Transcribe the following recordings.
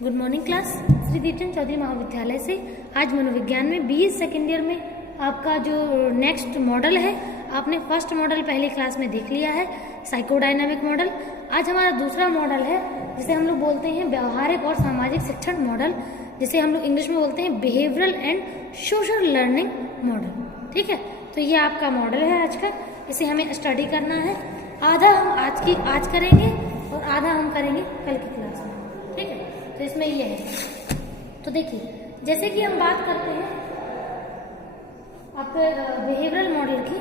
Good morning class. Shri Deepchand Chaudhary महाविद्यालय से आज मनोविज्ञान में बीए सेकेंड ईयर में आपका जो नेक्स्ट मॉडल है, आपने फर्स्ट मॉडल पहली क्लास में देख लिया है, साइकोडायनामिक मॉडल। आज हमारा दूसरा मॉडल है जिसे हम लोग बोलते हैं व्यवहारिक और सामाजिक शिक्षण मॉडल, जिसे हम लोग इंग्लिश में बोलते हैं behavioural and social learning model. ठीक है, तो ये आपका मॉडल है आज का, इसे हमें स्टडी करना है। आधा हम आज करेंगे और आधा हम करेंगे कल की क्लास में। ठीक है, तो इसमें ये है। तो देखिए, जैसे कि हम बात करते हैं आपके बिहेवियरल मॉडल की,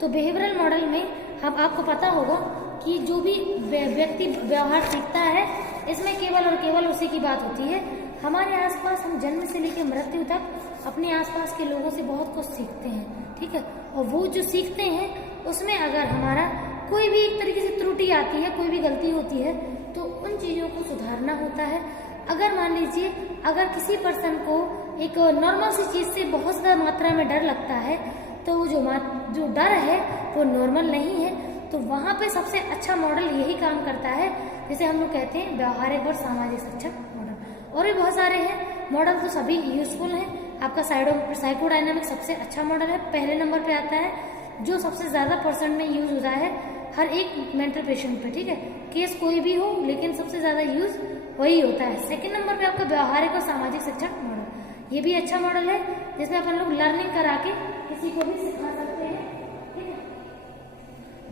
तो बिहेवियरल मॉडल में हम आपको पता होगा कि जो भी व्यक्ति व्यवहार सीखता है, इसमें केवल और केवल उसी की बात होती है। हमारे आसपास हम जन्म से लेकर मृत्यु तक अपने आसपास के लोगों से बहुत कुछ सीखते हैं। ठीक है, और वो जो सीखते हैं उसमें अगर हमारा कोई भी एक तरीके से त्रुटि आती है, कोई भी गलती होती है, तो उन चीज़ों को सुधारना होता है। अगर मान लीजिए अगर किसी पर्सन को एक नॉर्मल सी चीज़ से बहुत ज़्यादा मात्रा में डर लगता है, तो वो जो डर है वो नॉर्मल नहीं है, तो वहाँ पे सबसे अच्छा मॉडल यही काम करता है, जिसे हम लोग कहते हैं व्यवहारिक और सामाजिक शिक्षण मॉडल। और भी बहुत सारे हैं मॉडल, तो सभी यूजफुल हैं। आपका साइकोडायनामिक सबसे अच्छा मॉडल है, पहले नंबर पे आता है, जो सबसे ज़्यादा परसेंट में यूज होता है हर एक मेंटल पेशेंट पे। ठीक है, केस कोई भी हो लेकिन सबसे ज़्यादा यूज वही होता है। सेकंड नंबर पे आपका व्यवहारिक और सामाजिक शिक्षण मॉडल, ये भी अच्छा मॉडल है, जिसमें अपन लोग लर्निंग करा के किसी को भी सिखा सकते हैं। ठीक है,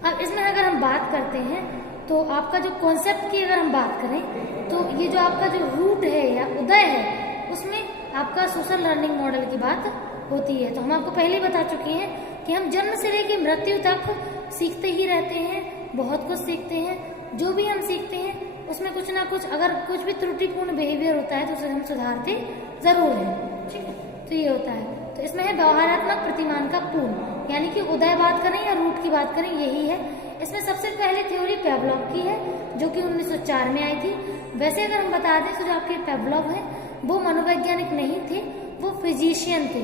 अब इसमें अगर हम बात करते हैं तो आपका जो कॉन्सेप्ट की अगर हम बात करें, तो ये जो आपका जो रूट है या उदय है, उसमें आपका सोशल लर्निंग मॉडल की बात होती है। तो हम आपको पहले बता चुके हैं कि हम जन्म से लेकर मृत्यु तक सीखते ही रहते हैं, बहुत कुछ सीखते हैं। जो भी हम सीखते हैं उसमें कुछ ना कुछ, अगर कुछ भी त्रुटिपूर्ण बिहेवियर होता है तो उसे हम सुधारते जरूर हैं। ठीक है, तो ये होता है। तो इसमें है व्यवहारात्मक प्रतिमान का पूर्ण, यानी कि उदय बात करें या रूट की बात करें, यही है। इसमें सबसे पहले थ्योरी पेवलोव की है, जो कि 1904 में आई थी। वैसे अगर हम बता दें तो जो आपके पेवलोव है वो मनोवैज्ञानिक नहीं थे, वो फिजिशियन थे,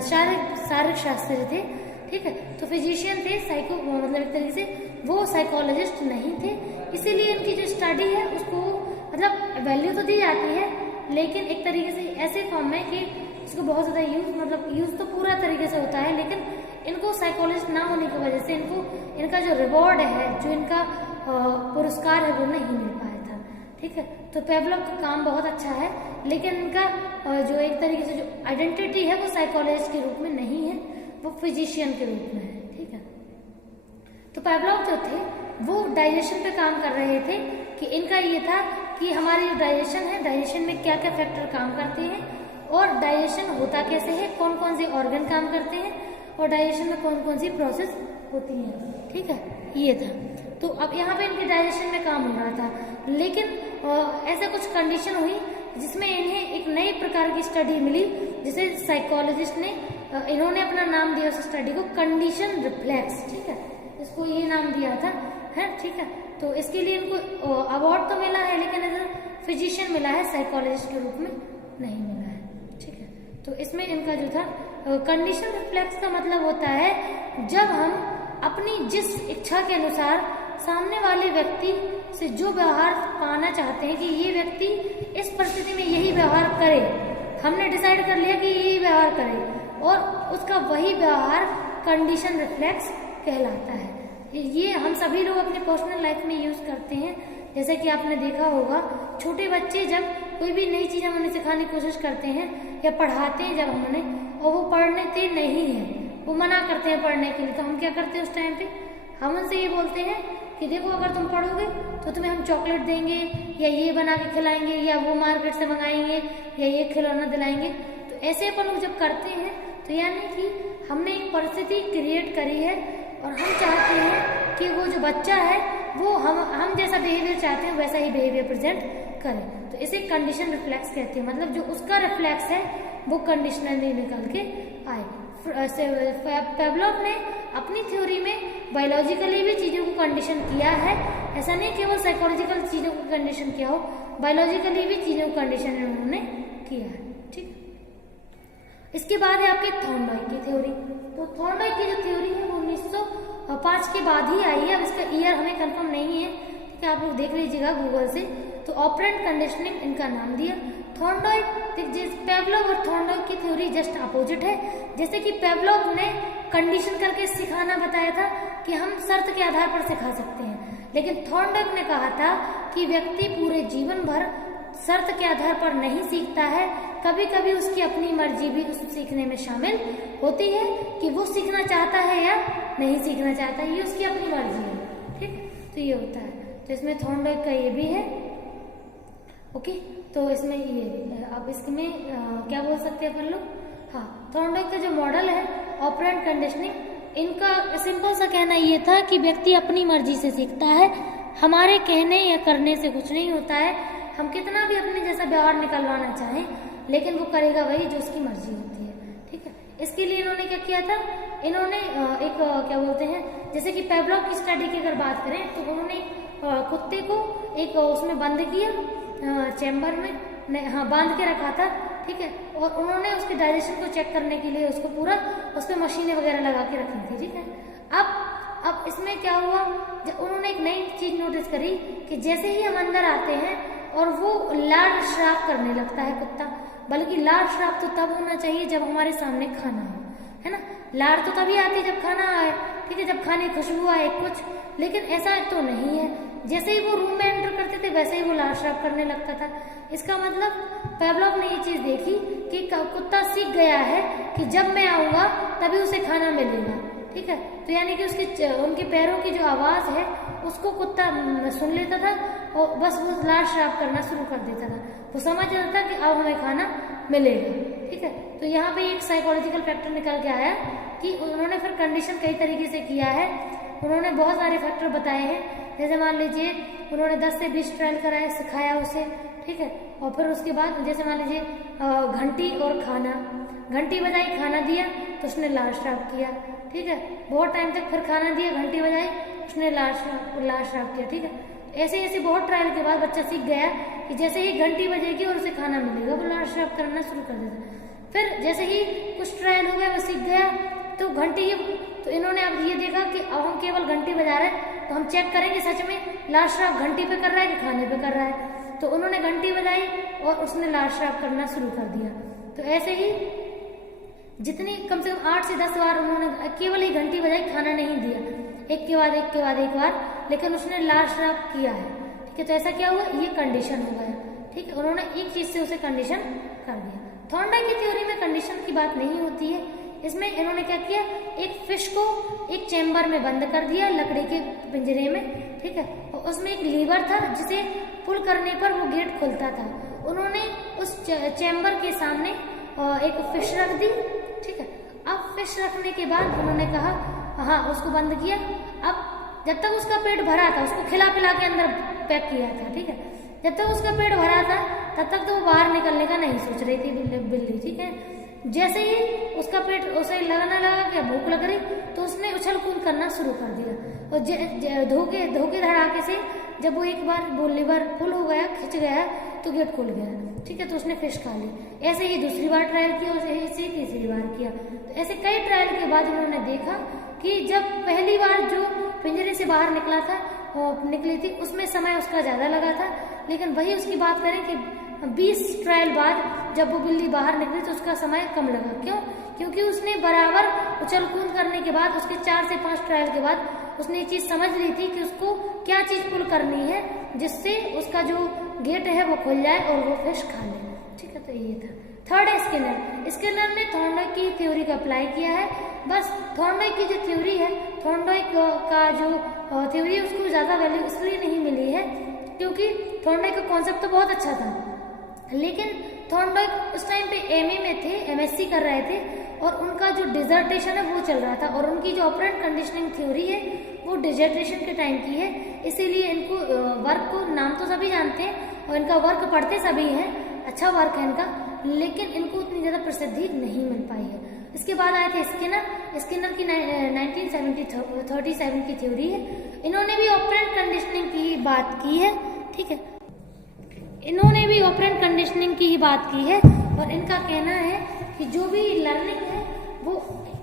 शारीरिक शास्त्री थे। ठीक है, तो फिजिशियन थे, मतलब एक तरीके से वो साइकोलॉजिस्ट नहीं थे, इसीलिए इनकी जो स्टडी है उसको मतलब वैल्यू तो दी जाती है, लेकिन एक तरीके से ऐसे फॉर्म में कि इसको बहुत ज़्यादा यूज तो पूरा तरीके से होता है, लेकिन इनको साइकोलॉजिस्ट ना होने की वजह से इनका जो रिवॉर्ड है, जो इनका पुरस्कार है, वो नहीं मिल पाया था। ठीक है, तो पेवलोव का काम बहुत अच्छा है, लेकिन इनका जो एक तरीके से जो आइडेंटिटी है वो साइकोलॉजिस्ट के रूप में नहीं है, वो फिजिशियन के रूप में है। ठीक है, तो पेवलोव जो थे वो डाइजेशन पे काम कर रहे थे, कि इनका ये था कि हमारी जो डाइजेशन है, डाइजेशन में क्या क्या फैक्टर काम करते हैं और डाइजेशन होता कैसे है, कौन कौन से ऑर्गन काम करते हैं और डाइजेशन में कौन कौन सी प्रोसेस होती है। ठीक है, ये था। तो अब यहाँ पे इनके डाइजेशन में काम हो रहा था, लेकिन ऐसा कुछ कंडीशन हुई जिसमें इन्हें एक नई प्रकार की स्टडी मिली, जिसे साइकोलॉजिस्ट ने इन्होंने अपना नाम दिया उस स्टडी को कंडीशन रिफ्लेक्स। ठीक है, इसको ये नाम दिया था है। ठीक है, तो इसके लिए इनको अवार्ड तो मिला है, लेकिन एज फिजिशियन मिला है, साइकोलॉजिस्ट के रूप में नहीं मिला है। ठीक है, तो इसमें इनका जो था कंडीशन रिफ्लेक्स का मतलब होता है जब हम अपनी जिस इच्छा के अनुसार सामने वाले व्यक्ति से जो व्यवहार पाना चाहते हैं कि ये व्यक्ति इस परिस्थिति में यही व्यवहार करे, हमने डिसाइड कर लिया कि यही व्यवहार करे, और उसका वही व्यवहार कंडीशन रिफ्लेक्स कहलाता है। ये हम सभी लोग अपने पर्सनल लाइफ में यूज करते हैं। जैसे कि आपने देखा होगा, छोटे बच्चे जब कोई भी नई चीज़ हम उन्हें सिखाने की कोशिश करते हैं या पढ़ाते हैं जब हम उन्हें, और वो पढ़ते नहीं हैं, वो मना करते हैं पढ़ने के लिए, तो हम क्या करते हैं उस टाइम पे, हम उनसे ये बोलते हैं कि देखो अगर तुम पढ़ोगे तो तुम्हें हम चॉकलेट देंगे, या ये बना के खिलाएंगे, या वो मार्केट से मंगाएंगे, या ये खिलौना दिलाएंगे। तो ऐसे अपन लोग जब करते हैं तो यानी कि हमने एक परिस्थिति क्रिएट करी है, और हम चाहते हैं कि वो जो बच्चा है वो हम जैसा बिहेवियर चाहते हैं वैसा ही बिहेवियर प्रेजेंट करें। तो इसे कंडीशन रिफ्लेक्स कहते हैं, मतलब जो उसका रिफ्लेक्स है वो कंडीशनली निकल के आए। पेवलोव ने अपनी थ्योरी में बायोलॉजिकली भी चीज़ों को कंडीशन किया है, ऐसा नहीं केवल साइकोलॉजिकल चीज़ों को कंडीशन किया हो, बायोलॉजिकली भी चीज़ों को कंडीशन उन्होंने किया है। ठीक, इसके बाद है आपके थॉर्नडाइक की थ्योरी। तो थॉर्नडाइक की जो थ्योरी है वो 1905 के बाद ही आई है। अब इसका ईयर हमें कंफर्म नहीं है, ठीक है, आप लोग देख लीजिएगा गूगल से, तो ऑपरेंट कंडीशनिंग इनका नाम दिया। थॉर्नडाइक, पेवलोव और थॉर्नडाइक की थ्योरी जस्ट अपोजिट है। जैसे कि पेवलोव ने कंडीशन करके सिखाना बताया था कि हम शर्त के आधार पर सिखा सकते हैं, लेकिन थॉर्नडाइक ने कहा था कि व्यक्ति पूरे जीवन भर शर्त के आधार पर नहीं सीखता है, कभी कभी उसकी अपनी मर्जी भी उस सीखने में शामिल होती है कि वो सीखना चाहता है या नहीं सीखना चाहता है, ये उसकी अपनी मर्जी है। ठीक, तो ये होता है। तो इसमें थॉर्नडाइक का ये भी है। ओके, तो इसमें ये अब इसमें क्या बोल सकते हैं अपन लोग, हाँ, थॉर्नडाइक का जो मॉडल है ऑपरेंट कंडीशनिंग, इनका सिंपल सा कहना ये था कि व्यक्ति अपनी मर्जी से सीखता है, हमारे कहने या करने से कुछ नहीं होता है, हम कितना भी अपने जैसा व्यवहार निकलवाना चाहें लेकिन वो करेगा वही जो उसकी मर्जी होती है। ठीक है, इसके लिए इन्होंने क्या किया था, इन्होंने एक क्या बोलते हैं, जैसे कि पेवलोव की स्टडी की अगर बात करें तो उन्होंने कुत्ते को एक उसमें बंद किया, चैम्बर में, हाँ, बांध के रखा था। ठीक है, और उन्होंने उसके डाइजेशन को चेक करने के लिए उसको पूरा उस पर मशीनें वगैरह लगा के रखी थी। ठीक है, अब इसमें क्या हुआ, जब उन्होंने एक नई चीज नोटिस करी कि जैसे ही हम अंदर आते हैं और वो लाड़ श्राप करने लगता है कुत्ता, बल्कि लाड़ श्राप तो तब होना चाहिए जब हमारे सामने खाना हो, है ना। लाड़ तो तभी आती है जब खाना आए, ठीक है, जब खाने की खुशबू आए कुछ, लेकिन ऐसा तो नहीं है। जैसे ही वो रूम में एंटर करते थे वैसे ही वो लाड़ श्राप करने लगता था। इसका मतलब पेवलोव ने ये चीज देखी कि कुत्ता सीख गया है कि जब मैं आऊंगा तभी उसे खाना मिलेगा। ठीक है, तो यानी कि उनके पैरों की जो आवाज है उसको कुत्ता सुन लेता था और बस वो लाड़ श्राप करना शुरू कर देता था, वो समझ जाता था कि अब हमें खाना मिलेगा। ठीक है, तो यहाँ पे एक साइकोलॉजिकल फैक्टर निकल के आया कि उन्होंने फिर कंडीशन कई तरीके से किया है। उन्होंने बहुत सारे फैक्टर बताए हैं, जैसे मान लीजिए उन्होंने 10 से 20 ट्रायल कराए, सिखाया उसे। ठीक है, और फिर उसके बाद जैसे मान लीजिए घंटी और खाना, घंटी बजाई खाना दिया तो उसने लाड़ श्राप किया। ठीक है, बहुत टाइम तक फिर खाना दिया, घंटी बजाई, उसने लाड़ श्राप किया। ठीक है, ऐसे ऐसे बहुत ट्रायल के बाद बच्चा सीख गया कि जैसे ही घंटी बजेगी और उसे खाना मिलेगा वो लाड़ श्राप करना शुरू कर देता। फिर जैसे ही कुछ ट्रायल हो गया वो सीख गया तो घंटी, तो इन्होंने अब ये देखा कि अब हम केवल घंटी बजा रहे हैं तो हम चेक करेंगे सच में लाड़ श्राप घंटी पे कर रहा है कि खाने पे कर रहा है। तो उन्होंने घंटी बजाई और उसने लाड़ श्राप करना शुरू कर दिया। तो ऐसे ही जितनी कम से कम 8 से 10 बार उन्होंने केवल ही घंटी बजाई, खाना नहीं दिया, एक के बाद एक के बाद एक बार, लेकिन उसने लाड़ श्राप किया है। ठीक है, तो ऐसा क्या हुआ, ये कंडीशन हो गया। ठीक है, उन्होंने एक चीज से उसे कंडीशन कर दिया। थॉर्नडाइक की थ्योरी में कंडीशन की बात नहीं होती है। इसमें इन्होंने क्या किया, एक फिश को एक चैम्बर में बंद कर दिया लकड़ी के पिंजरे में। ठीक है, और उसमें एक लीवर था जिसे पुल करने पर वो गेट खुलता था। उन्होंने उस चैम्बर के सामने एक फिश रख दी। ठीक है, अब फिश रखने के बाद उन्होंने कहा, हाँ, उसको बंद किया। अब जब तक उसका पेट भरा था उसको खिला पिला के अंदर पैक किया था। ठीक है, जब तक उसका पेट भरा था तब तक तो वो बाहर निकलने का नहीं सोच रही थी बिल्ली। ठीक है, जैसे ही उसका पेट उसे लगने लगा कि भूख लग रही तो उसने उछल कूद करना शुरू कर दिया और धोखे धड़ाके से जब वो एक बार वो लीवर फुल हो गया, खिंच गया, तो गेट खुल गया। ठीक है, तो उसने फिश खा ली। ऐसे ही दूसरी बार ट्रायल किया, ऐसे ही तीसरी बार किया। तो ऐसे कई ट्रायल के बाद उन्होंने देखा कि जब पहली बार जो पिंजरे से बाहर निकला था निकली थी उसमें समय उसका ज्यादा लगा था, लेकिन वही उसकी बात करें कि 20 ट्रायल बाद जब वो बिल्ली बाहर निकली तो उसका समय कम लगा। क्यों? क्योंकि उसने बराबर उछल कूद करने के बाद उसके 4 से 5 ट्रायल के बाद उसने ये चीज समझ ली थी कि उसको क्या चीज पुल करनी है जिससे उसका जो गेट है वो खुल जाए और वो फिश खा ले। ठीक है, तो ये था। थर्ड है स्किनर ने थॉर्नडाइक की थ्योरी को अप्लाई किया है। बस थॉर्नडाइक की जो थ्योरी है, थॉर्नडाइक का जो थ्योरी है उसको ज्यादा वैल्यू इसलिए नहीं मिली है क्योंकि थॉर्नडाइक का कॉन्सेप्ट तो बहुत अच्छा था, लेकिन थॉर्नडाइक उस टाइम पे एमए में थे, एमएससी कर रहे थे और उनका जो डिजर्टेशन है वो चल रहा था और उनकी जो ऑपरेंट कंडीशनिंग थ्योरी है वो डिजर्टेशन के टाइम की है। इसीलिए इनको वर्क को नाम तो सभी जानते हैं और इनका वर्क पढ़ते सभी हैं, अच्छा वर्क है इनका, लेकिन इनको उतनी ज्यादा प्रसिद्धि नहीं मिल पाई है। इसके बाद आए थे स्किनर की 1937 की थ्योरी है। इन्होंने भी ऑपरेंट कंडीशनिंग की बात की है। ठीक है, इन्होंने भी ऑपरेंट कंडीशनिंग की ही बात की है और इनका कहना है कि जो भी लर्निंग है वो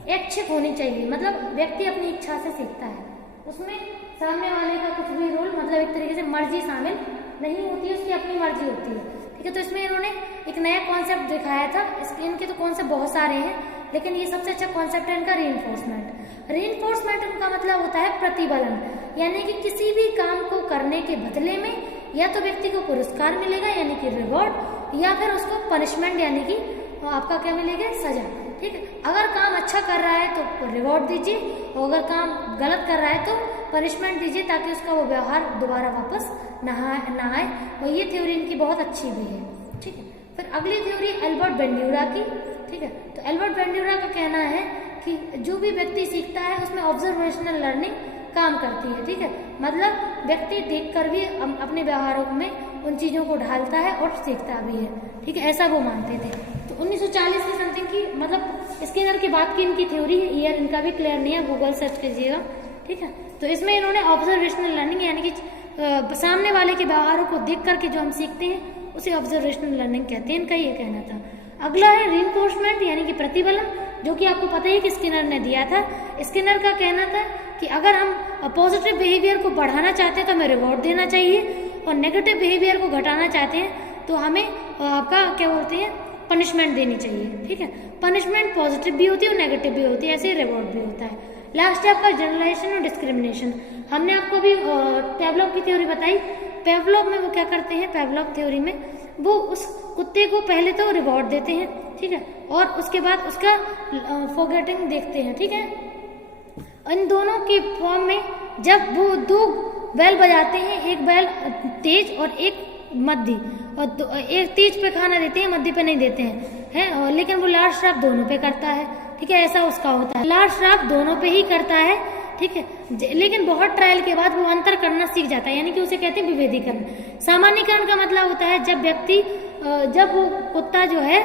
ऐच्छिक होनी चाहिए, मतलब व्यक्ति अपनी इच्छा से सीखता है, उसमें सामने वाले का कुछ भी रोल मतलब एक तरीके से मर्जी शामिल नहीं होती है, उसकी अपनी मर्जी होती है। ठीक है, तो इसमें इन्होंने एक नया कॉन्सेप्ट दिखाया था। इनके तो कॉन्सेप्ट बहुत सारे हैं, लेकिन ये सबसे अच्छा कॉन्सेप्ट है इनका रीइंफोर्समेंट। रीइंफोर्समेंट उनका मतलब होता है प्रतिबलन, यानी कि किसी भी काम को करने के बदले में या तो व्यक्ति को पुरस्कार मिलेगा यानी कि रिवॉर्ड, या फिर उसको पनिशमेंट यानी कि आपका क्या मिलेगा, सजा। ठीक है, अगर काम अच्छा कर रहा है तो रिवॉर्ड दीजिए, और अगर काम गलत कर रहा है तो पनिशमेंट दीजिए, ताकि उसका वो व्यवहार दोबारा वापस ना आए। और ये थ्योरी इनकी बहुत अच्छी भी है। ठीक है, फिर अगली थ्योरी एल्बर्ट बेंड्यूरा की। ठीक है, तो एल्बर्ट बेंड्यूरा का कहना है कि जो भी व्यक्ति सीखता है उसमें ऑब्जर्वेशनल लर्निंग काम करती है। ठीक है, मतलब व्यक्ति देखकर भी अपने व्यवहारों में उन चीजों को ढालता है और सीखता भी है। ठीक है, ऐसा वो मानते थे। तो 1940 की समथिंग की, मतलब स्किनर की बात की इनकी थ्योरी है। ईयर इनका भी क्लियर नहीं है, गूगल सर्च कीजिएगा। ठीक है, तो इसमें इन्होंने ऑब्जर्वेशनल लर्निंग यानी कि सामने वाले के व्यवहारों को देख करके जो हम सीखते हैं उसे ऑब्जर्वेशनल लर्निंग कहते हैं, इनका ये कहना था। अगला है रीइंफोर्समेंट यानी कि प्रतिबलन, जो कि आपको पता ही कि स्किनर ने दिया था। स्किनर का कहना था कि अगर हम पॉजिटिव बिहेवियर को बढ़ाना चाहते हैं तो हमें रिवॉर्ड देना चाहिए, और नेगेटिव बिहेवियर को घटाना चाहते हैं तो हमें आपका क्या बोलते हैं, पनिशमेंट देनी चाहिए। ठीक है, पनिशमेंट पॉजिटिव भी होती है और नेगेटिव भी होती है, ऐसे रिवॉर्ड भी होता है। लास्ट है आपका जनरलाइजेशन और डिस्क्रिमिनेशन। हमने आपको अभी पेवलोव की थ्योरी बताई। पेवलोव में वो क्या करते हैं, पेवलोव थ्योरी में वो उस कुत्ते को पहले तो रिवॉर्ड देते हैं, ठीक है, और उसके बाद उसका फॉरगेटिंग देखते हैं। ठीक है, इन दोनों के फॉर्म में जब वो दो बैल बजाते हैं, एक बैल तेज और एक मध्य, और एक तेज पे खाना देते हैं, मध्य पे नहीं देते हैं, लेकिन वो लाड श्राप दोनों पे करता है। ठीक है, ऐसा उसका होता है, लाड श्राप दोनों पे ही करता है। ठीक है, लेकिन बहुत ट्रायल के बाद वो अंतर करना सीख जाता है, यानी कि उसे कहते हैं विभेदीकरण। सामान्यीकरण का मतलब होता है जब वो कुत्ता जो है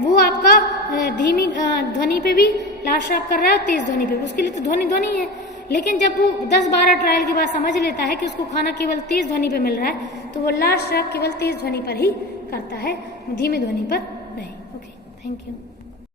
वो आपका धीमी ध्वनि पे भी लाड श्राप कर रहा है और तेज ध्वनि पे भी, उसके लिए तो ध्वनि है। लेकिन जब वो 10-12 ट्रायल के बाद समझ लेता है कि उसको खाना केवल तेज ध्वनि पे मिल रहा है, तो वो लाड श्राप केवल तेज ध्वनि पर ही करता है, धीमी ध्वनि पर नहीं। Okay, thank you.